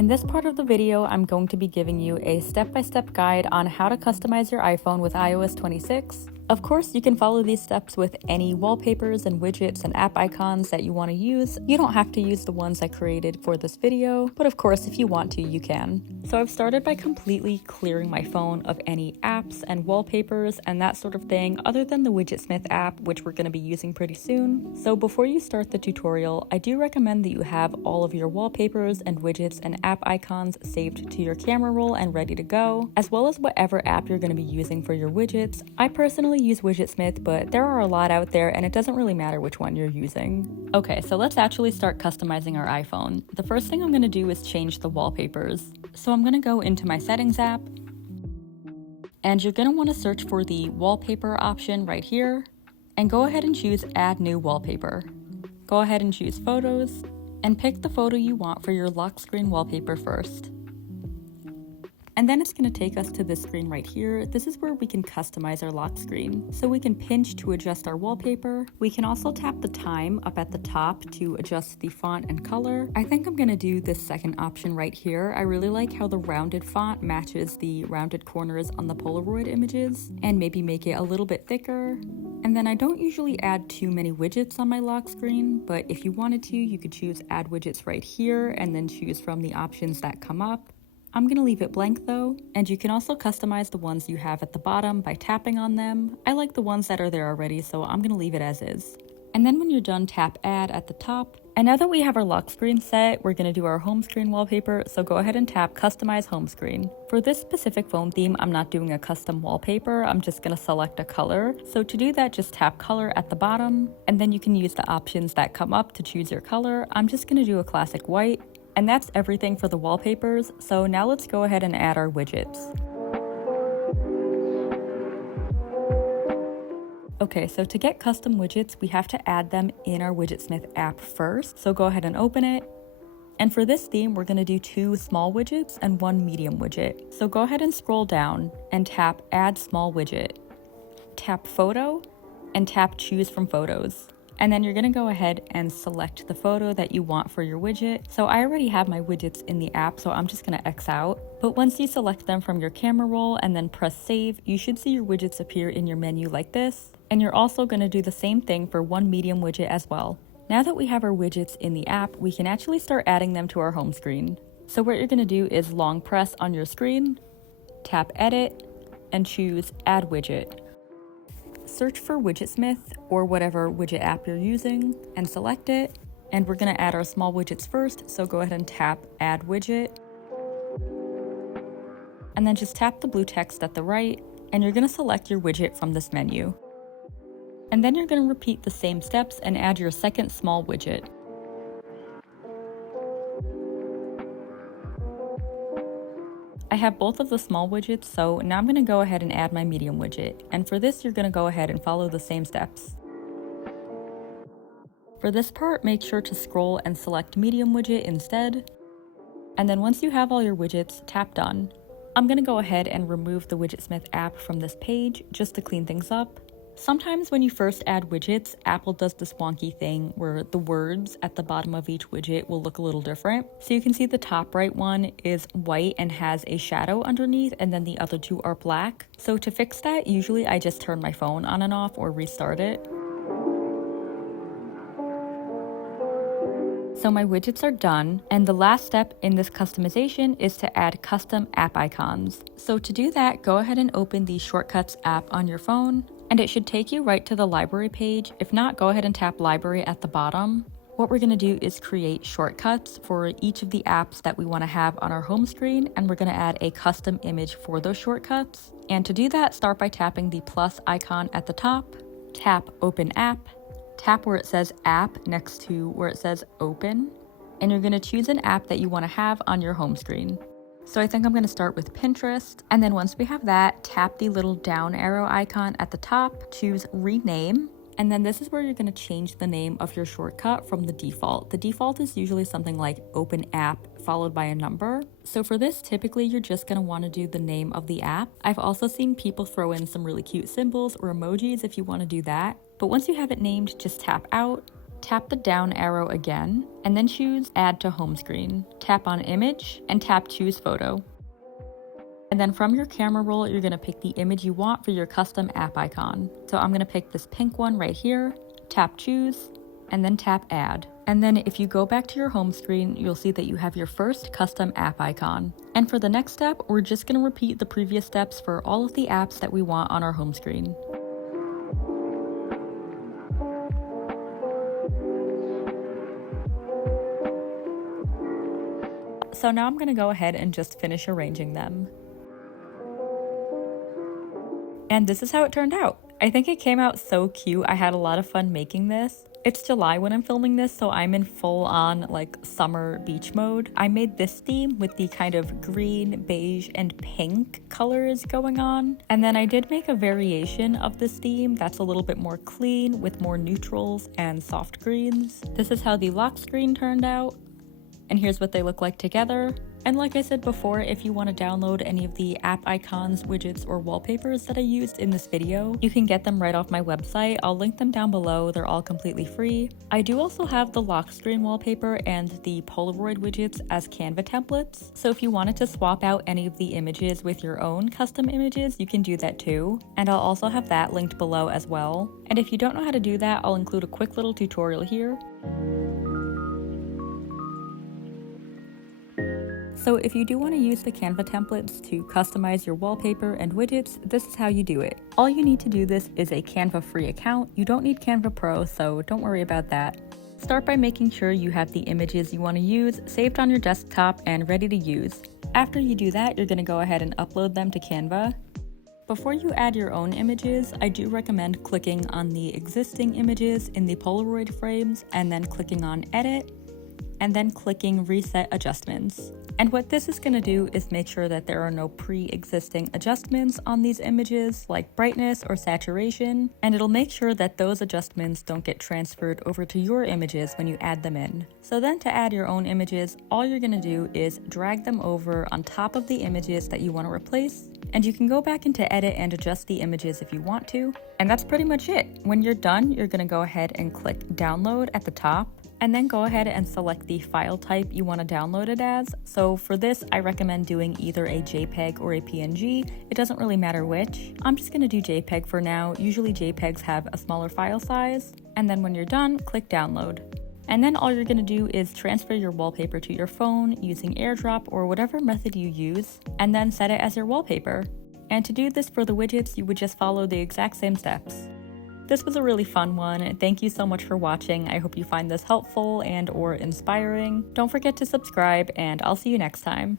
In this part of the video, I'm going to be giving you a step-by-step guide on how to customize your iPhone with iOS 26. Of course, you can follow these steps with any wallpapers and widgets and app icons that you want to use. You don't have to use the ones I created for this video, but of course, if you want to, you can. So I've started by completely clearing my phone of any apps and wallpapers and that sort of thing, other than the Widgetsmith app, which we're going to be using pretty soon. So before you start the tutorial, I do recommend that you have all of your wallpapers and widgets and app icons saved to your camera roll and ready to go, as well as whatever app you're going to be using for your widgets. I personally use Widgetsmith, but there are a lot out there and it doesn't really matter which one you're using. Okay, so let's actually start customizing our iPhone. The first thing I'm going to do is change the wallpapers. So I'm going to go into my settings app, and you're going to want to search for the wallpaper option right here, and go ahead and choose add new wallpaper. Go ahead and choose photos, and pick the photo you want for your lock screen wallpaper first. And then it's going to take us to this screen right here. This is where we can customize our lock screen. So we can pinch to adjust our wallpaper. We can also tap the time up at the top to adjust the font and color. I think I'm going to do this second option right here. I really like how the rounded font matches the rounded corners on the Polaroid images, and maybe make it a little bit thicker. And then I don't usually add too many widgets on my lock screen, but if you wanted to, you could choose add widgets right here and then choose from the options that come up. I'm going to leave it blank though, and you can also customize the ones you have at the bottom by tapping on them. I like the ones that are there already, so I'm going to leave it as is. And then when you're done, tap add at the top. And now that we have our lock screen set, we're going to do our home screen wallpaper, so go ahead and tap customize home screen. For this specific phone theme, I'm not doing a custom wallpaper, I'm just going to select a color. So to do that, just tap color at the bottom, and then you can use the options that come up to choose your color. I'm just going to do a classic white. And that's everything for the wallpapers, so now let's go ahead and add our widgets. Okay, so to get custom widgets, we have to add them in our Widgetsmith app first, so go ahead and open it. And for this theme, we're going to do 2 small widgets and 1 medium widget. So go ahead and scroll down and tap add small widget. Tap photo and tap choose from photos. And then you're going to go ahead and select the photo that you want for your widget. So I already have my widgets in the app, so I'm just going to X out. But once you select them from your camera roll and then press save, you should see your widgets appear in your menu like this. And you're also going to do the same thing for 1 medium widget as well. Now that we have our widgets in the app, we can actually start adding them to our home screen. So what you're going to do is long press on your screen, tap edit, and choose add widget. Search for Widgetsmith or whatever widget app you're using and select it. And we're going to add our small widgets first, so go ahead and tap add widget. And then just tap the blue text at the right, and you're going to select your widget from this menu. And then you're going to repeat the same steps and add your second small widget. I have both of the small widgets, so now I'm going to go ahead and add my medium widget. And for this, you're going to go ahead and follow the same steps. For this part, make sure to scroll and select medium widget instead. And then once you have all your widgets, tap done. I'm going to go ahead and remove the Widgetsmith app from this page just to clean things up. Sometimes when you first add widgets, Apple does this wonky thing where the words at the bottom of each widget will look a little different. So you can see the top right one is white and has a shadow underneath, and then the other 2 are black. So to fix that, usually I just turn my phone on and off or restart it. So my widgets are done, and the last step in this customization is to add custom app icons. So to do that, go ahead and open the Shortcuts app on your phone, and it should take you right to the library page. If not, go ahead and tap library at the bottom. What we're going to do is create shortcuts for each of the apps that we want to have on our home screen, and we're going to add a custom image for those shortcuts. And to do that, start by tapping the plus icon at the top, tap open app, tap where it says app next to where it says open, and you're going to choose an app that you want to have on your home screen. So I think I'm going to start with Pinterest, and then once we have that, tap the little down arrow icon at the top, choose rename, and then this is where you're going to change the name of your shortcut from the default. The default is usually something like open app followed by a number. So for this, typically you're just going to want to do the name of the app. I've also seen people throw in some really cute symbols or emojis if you want to do that. But once you have it named, just tap out, tap the down arrow again, and then choose Add to Home Screen. Tap on Image, and tap Choose Photo. And then from your camera roll, you're going to pick the image you want for your custom app icon. So I'm going to pick this pink one right here, tap Choose, and then tap Add. And then if you go back to your home screen, you'll see that you have your first custom app icon. And for the next step, we're just going to repeat the previous steps for all of the apps that we want on our home screen. So now I'm going to go ahead and just finish arranging them. And this is how it turned out. I think it came out so cute. I had a lot of fun making this. It's July when I'm filming this, so I'm in full-on like summer beach mode. I made this theme with the kind of green, beige, and pink colors going on. And then I did make a variation of this theme that's a little bit more clean with more neutrals and soft greens. This is how the lock screen turned out. And here's what they look like together. And like I said before, if you want to download any of the app icons, widgets, or wallpapers that I used in this video, you can get them right off my website. I'll link them down below. They're all completely free. I do also have the lock screen wallpaper and the Polaroid widgets as Canva templates. So if you wanted to swap out any of the images with your own custom images, you can do that too. And I'll also have that linked below as well. And if you don't know how to do that, I'll include a quick little tutorial here. So if you do want to use the Canva templates to customize your wallpaper and widgets, this is how you do it. All you need to do this is a Canva free account. You don't need Canva Pro, so don't worry about that. Start by making sure you have the images you want to use saved on your desktop and ready to use. After you do that, you're going to go ahead and upload them to Canva. Before you add your own images, I do recommend clicking on the existing images in the Polaroid frames and then clicking on Edit, and then clicking Reset Adjustments. And what this is going to do is make sure that there are no pre-existing adjustments on these images like brightness or saturation, and it'll make sure that those adjustments don't get transferred over to your images when you add them in. So then to add your own images, all you're going to do is drag them over on top of the images that you want to replace, and you can go back into Edit and adjust the images if you want to. And that's pretty much it. When you're done, you're going to go ahead and click Download at the top, and then go ahead and select the file type you want to download it as. So for this, I recommend doing either a JPEG or a PNG. It doesn't really matter which. I'm just going to do JPEG for now. Usually JPEGs have a smaller file size. And then when you're done, click Download. And then all you're going to do is transfer your wallpaper to your phone using AirDrop or whatever method you use, and then set it as your wallpaper. And to do this for the widgets, you would just follow the exact same steps. This was a really fun one. Thank you so much for watching. I hope you find this helpful and or inspiring. Don't forget to subscribe, and I'll see you next time.